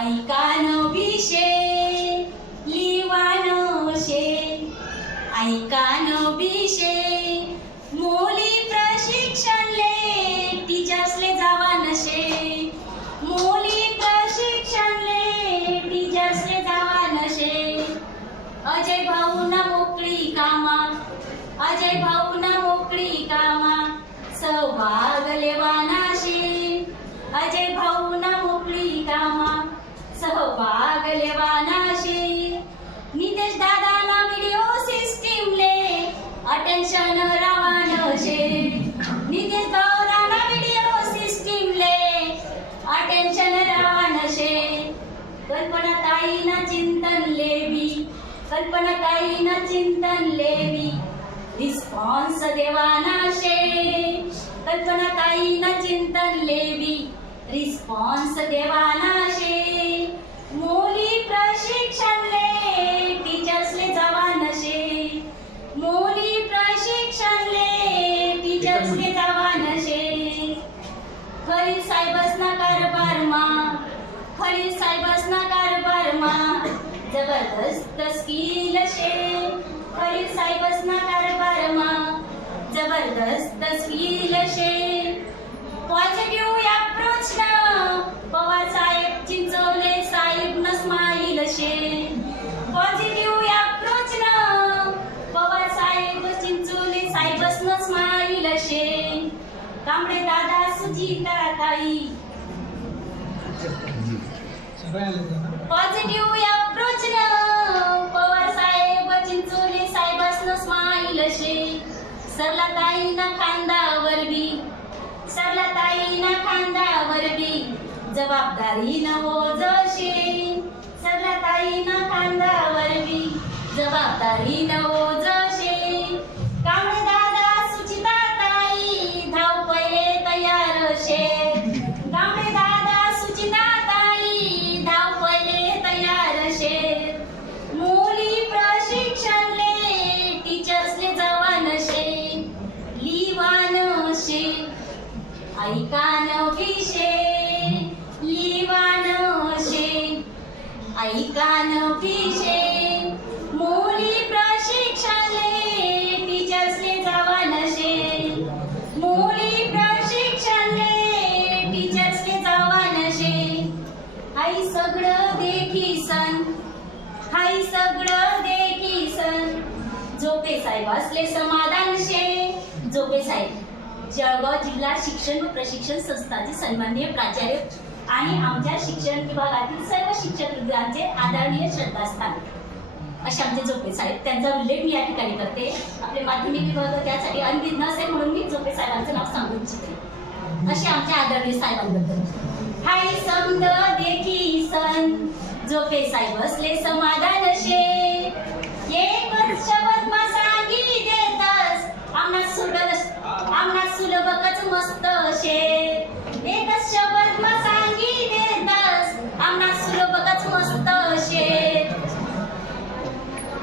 ऐकान विशे लिवान शे. ऐकान विशे मोली प्रशिक्षणले टीचर्सले जावा नशे. मोली प्रशिक्षणले टीचर्सले जावा नशे. अजय भाऊ ना मोकळी कामा. अजय भाऊ ना मोकळी कामा. सहभाग लेवानाशे अजय भाऊ ना व्हिडिओ अटेन्शन कल्पना ताईना चिंतन लेवी कल्पना चिंतन लेवी रिस्पॉन्स देवानाशे कल्पना ताईना चिंतन लेवी रिस्पॉन्स देवानाशे मोली प्र टीचर्सले जवानशे खलील साहेबसना कारभारमा खलील साहेबसना कारभारमा जबरदस्त स्किल शे। खरी खलील साहेबसना कारभारमा जबरदस्त स्किल शे। ताई. पॉझिटिव्ह अप्रोच न पवार साहेब चिंचोले साहेबासन स्माईल शे सरला ताई ना खांदावर बी. सरला ताई ना खांदावर बी. जबाबदारी न ओझशे सरला ताई ना खांदावर बी. जबाबदारी न ओझशे ऐकान विशे लिवान शे ऐकान विशे मुली प्रशिक्षणले टीचर्सले जावान शे मुली प्रशिक्षणले टीचर्सले जावान शे आई सगळं देखी सन हाय सगळं देखी सन झोपे साहेब असले समाधान शे झोपे साहेब जळगाव जिल्हा शिक्षण व प्रशिक्षण संस्थाचे सन्माननीय प्राचार्य आणि आमच्या शिक्षण विभागातील सर्व शिक्षक वृद्धांचे आदरणीय श्रद्धास्थान. असे आमचे झोपे साहेब त्यांचा उल्लेख मी या ठिकाणी करते. आपले माध्यमिक विभाग त्यासाठी अनभिज्ञ नसेल म्हणून मी झोपे साहेबांचं नाव सांगू इच्छिते. असे आमच्या आदरणीय साहेबांबद्दल. हाय समद देखी सन. झोपे साहेब असले समाधान शे एकच शब्द मा सांगी देतस आमना सुलभ आमना सुलभकच मस्त शे एकच शब्द मा सांगी देतास आमना सुलभकच मस्त शे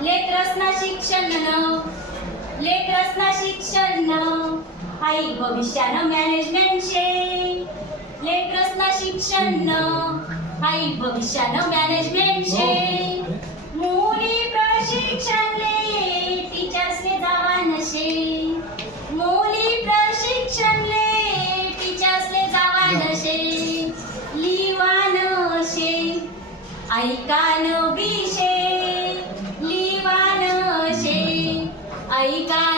लेकरसना शिक्षण लेकरसना शिक्षण हाई भविष्यानं मॅनेजमेंट शे लेकरसना शिक्षण हाई भविष्यानं मॅनेजमेंट शे मुली प्रशिक्षण टीचर्सले ऐकान विषे लिवान शे ऐकान